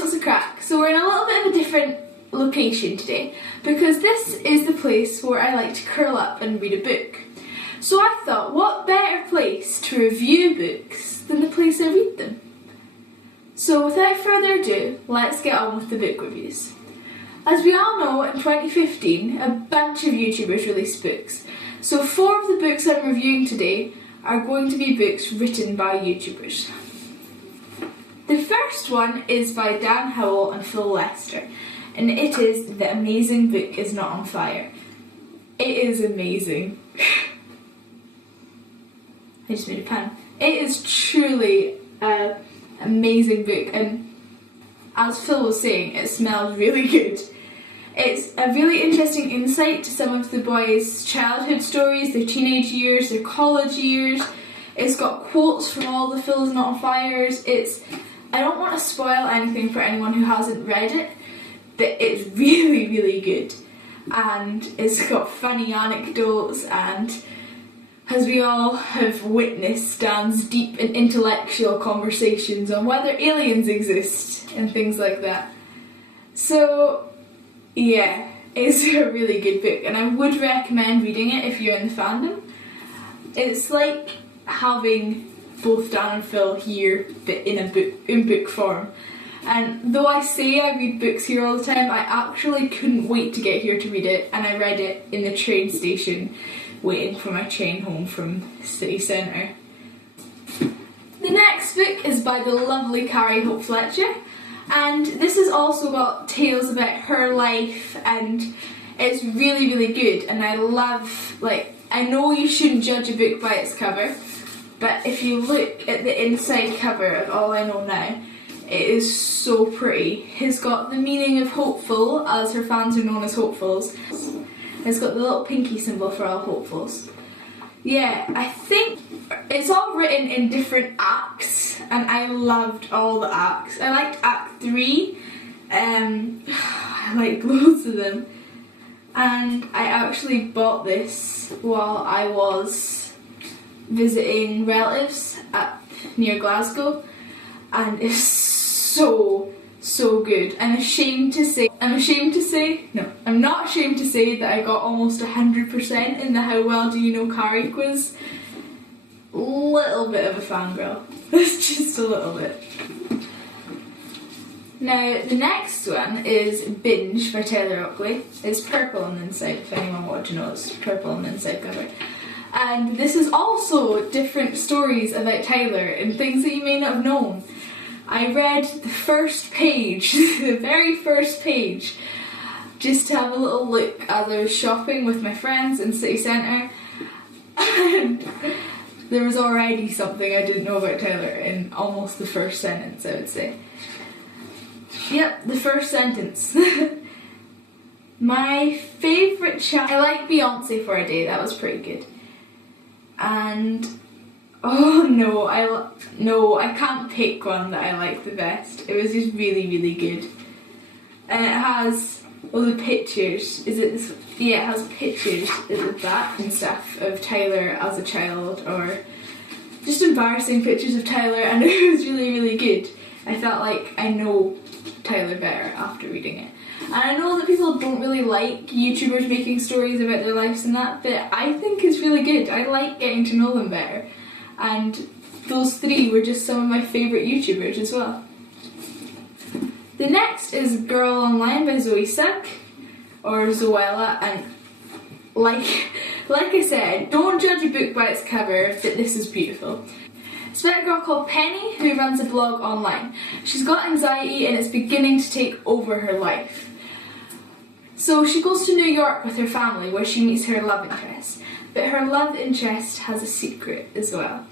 what's the crack? So we're in a little bit of a different location today because this is the place where I like to curl up and read a book. So I thought, what better place to review books than the place I read them? So without further ado, let's get on with the book reviews. As we all know, in 2015, a bunch of YouTubers released books. So 4 of the books I'm reviewing today are going to be books written by YouTubers. The first one is by Howell and Phil Lester, and it is The Amazing Book Is Not on Fire. It is amazing. I just made a pun. It is truly an amazing book, and as Phil was saying, it smells really good. It's a really interesting insight to some of the boys' childhood stories, their teenage years, their college years. It's got quotes from all the Phil Is Not on Fires. I don't want to spoil anything for anyone who hasn't read it, but it's really, really good. And it's got funny anecdotes, and as we all have witnessed, Dan's deep and intellectual conversations on whether aliens exist and things like that. So yeah, it's a really good book, and I would recommend reading it if you're in the fandom. It's like having both Dan and Phil here, but in book form. And though I say I read books here all the time, I actually couldn't wait to get here to read it, and I read it in the train station waiting for my train home from city centre. The next book is by the lovely Carrie, Howell Fletcher, and this has also got tales about her life, and it's really, really good. And I love, I know you shouldn't judge a book by its cover, but if you look at the inside cover of All I Know Now, it is so pretty. It's got the meaning of hopeful, as her fans are known as hopefuls. It's got the little pinky symbol for all hopefuls. Yeah, I think it's all written in different acts, and I loved all the acts. I liked Act 3, I liked loads of them. And I actually bought this while I was visiting relatives near Glasgow, and it's so good. I'm not ashamed to say that I got almost 100% in the How Well Do You Know Carrie quiz. Little bit of a fangirl. Just a little bit. Now, the next one is BINGE by Tyler Oakley. It's purple on the inside, if anyone wanted to know, it's purple on the inside cover. And this is also different stories about Tyler and things that you may not have known. I read the first page, the very first page, just to have a little look as I was shopping with my friends in city centre, and there was already something I didn't know about Tyler in almost the first sentence, I would say. Yep, the first sentence. My favourite child. I like Beyonce for a Day, that was pretty good. And oh no, I can't pick one that I like the best. It was just really, really good. And it has all the pictures. Yeah, it has pictures at the back and stuff of Tyler as a child, or just embarrassing pictures of Tyler, and it was really, really good. I felt like I know Tyler better after reading it. And I know that people don't really like YouTubers making stories about their lives and that, but I think it's really good. I like getting to know them better. And those 3 were just some of my favourite YouTubers as well. The next is Girl Online by Sugg, or Zoella, and like I said, don't judge a book by its cover, but this is beautiful. It's about a girl called Penny who runs a blog online. She's got anxiety and it's beginning to take over her life. So she goes to New York with her family where she meets her love interest. But her love interest has a secret as well.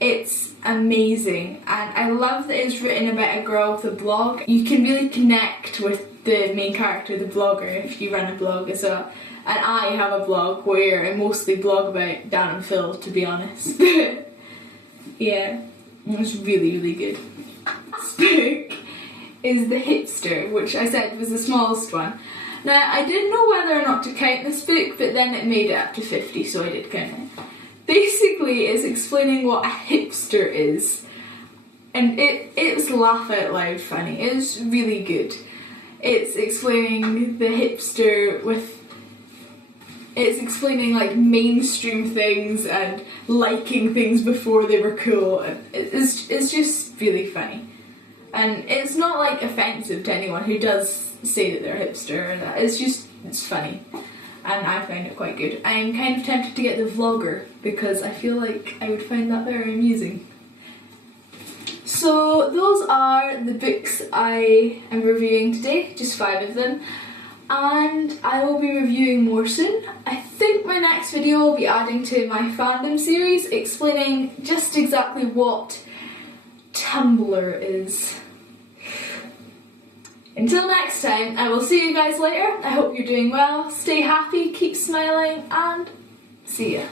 It's amazing, and I love that it's written about a girl with a blog. You can really connect with the main character, the blogger, if you run a blog as well. And I have a blog where I mostly blog about Dan and Phil, to be honest. Yeah, it was really, really good. This book is The Hipster, which I said was the smallest one. Now, I didn't know whether or not to count this book, but then it made it up to 50, so I did count it. Basically, it's explaining what a hipster is. and it's laugh out loud funny. It's really good. It's explaining the hipster with... It's explaining like mainstream things and liking things before they were cool. It's just really funny. And it's not like offensive to anyone who does say that they're a hipster, and it's funny. And I find it quite good. I'm kind of tempted to get the vlogger because I feel like I would find that very amusing. So those are the books I am reviewing today, just 5 of them. And I will be reviewing more soon. I think my next video will be adding to my fandom series, explaining just exactly what Tumblr is. Until next time, I will see you guys later. I hope you're doing well, stay happy, keep smiling, and see ya.